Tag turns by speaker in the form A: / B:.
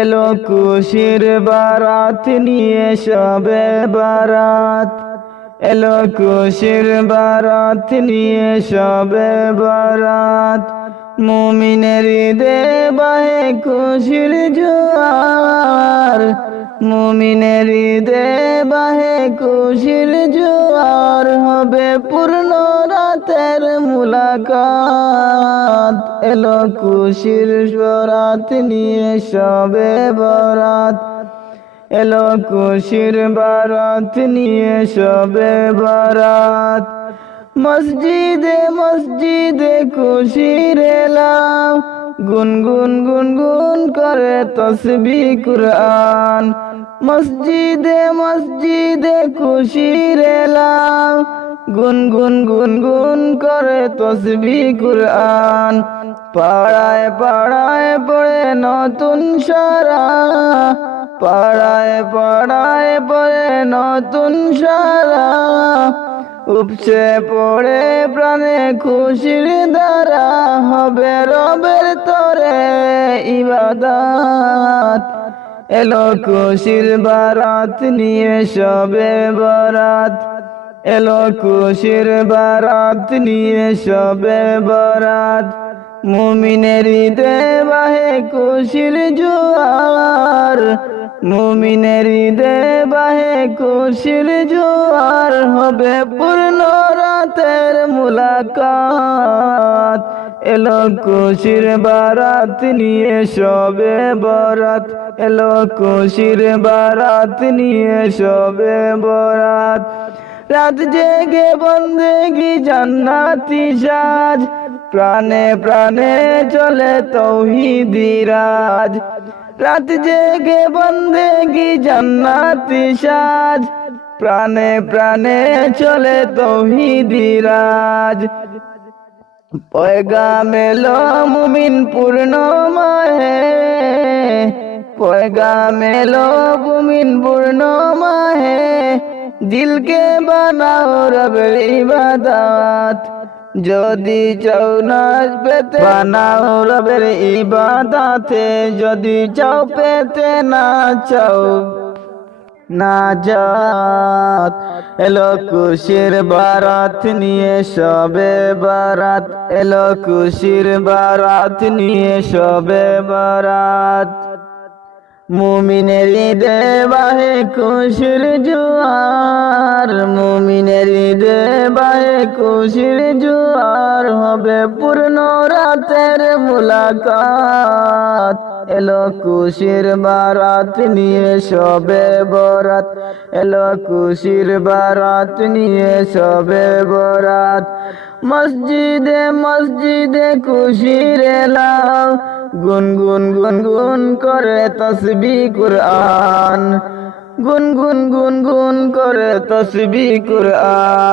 A: এলো খুশির বারাত নিয়ে সবে বারাত। এলো খুশির বারাত নিয়ে সবে বারাত। মুমিনের দে বাহে খুশির জোয়ার। মুমিনের দে বাহে খুশির জোয়ার হবে পূর্ণ রাতের মুলাকাত। এলো খুশির বরাত নিয়ে সবে বরাত। এলো খুশির বারাত নিয়ে সবে বারাত। মসজিদে মসজিদে খুশির এলাম গুনগুন গুনগুন করে তসবি কুরআন। মসজিদে মসজিদে খুশির এলাম গুনগুন গুনগুন করে তসবি কুরআন। পাড়ায় পাড়ায় পড়ে নতুন সারা। পাড়ায় পাড়ায় পড়ে নতুন সারা। উপচে পড়ে প্রাণে খুশির দ্বারা হবে রবের তরে ইবাদাত। এলো খুশির বারাত নিয়ে সবে বারাত। এলো খুশির বারাত নিয়ে সবে বারাত। মুমিনের দে বাহে খুশির জোয়ার। মুমিনের দে বাহে খুশির জোয়ার হবে পূর্ণ রাতের মুলাকাত। এলো খুশির বারাত নিয়ে সবে বরাত। এলো খুশির বারাত নিয়ে সবে বরাত। রাত জেগে বন্দেগি জান্নাতি সাজ। প্রাণে প্রাণে চলে তৌহিদি রাজ। রাত জেগে বন্দেগি জান্নাতি সাজ, প্রাণে প্রাণে চলে তৌহিদি রাজ। পয়গাম এলো মুমিন পূর্ণ মাহে পয়গাম এলো মুমিন পূর্ণ মাহে দিলকে বানাও রবের ইবাদত। যদি চাও নাচ পেতে, বানাও রবের ইবাদাতে। যদি চাও পেতে, না চাও নাজাত এলো খুশির বারাত নিয়ে, সবে বারাত। এলো খুশির বারাত নিয়ে, সবে বারাত। মুমিনের দে বাহে খুশির জোয়ার খুশির জোয়ার হবে পূর্ণ রাতের মুলাকাত। এলো খুশির বারাত নিয়ে সবে বরাত। এলো খুশির বারাত নিয়ে সবে বরাত। মসজিদে মসজিদে খুশির এলাও গুনগুন গুনগুন করে তসবি কুরআন। গুনগুন গুনগুন করে তসবি কুরআন।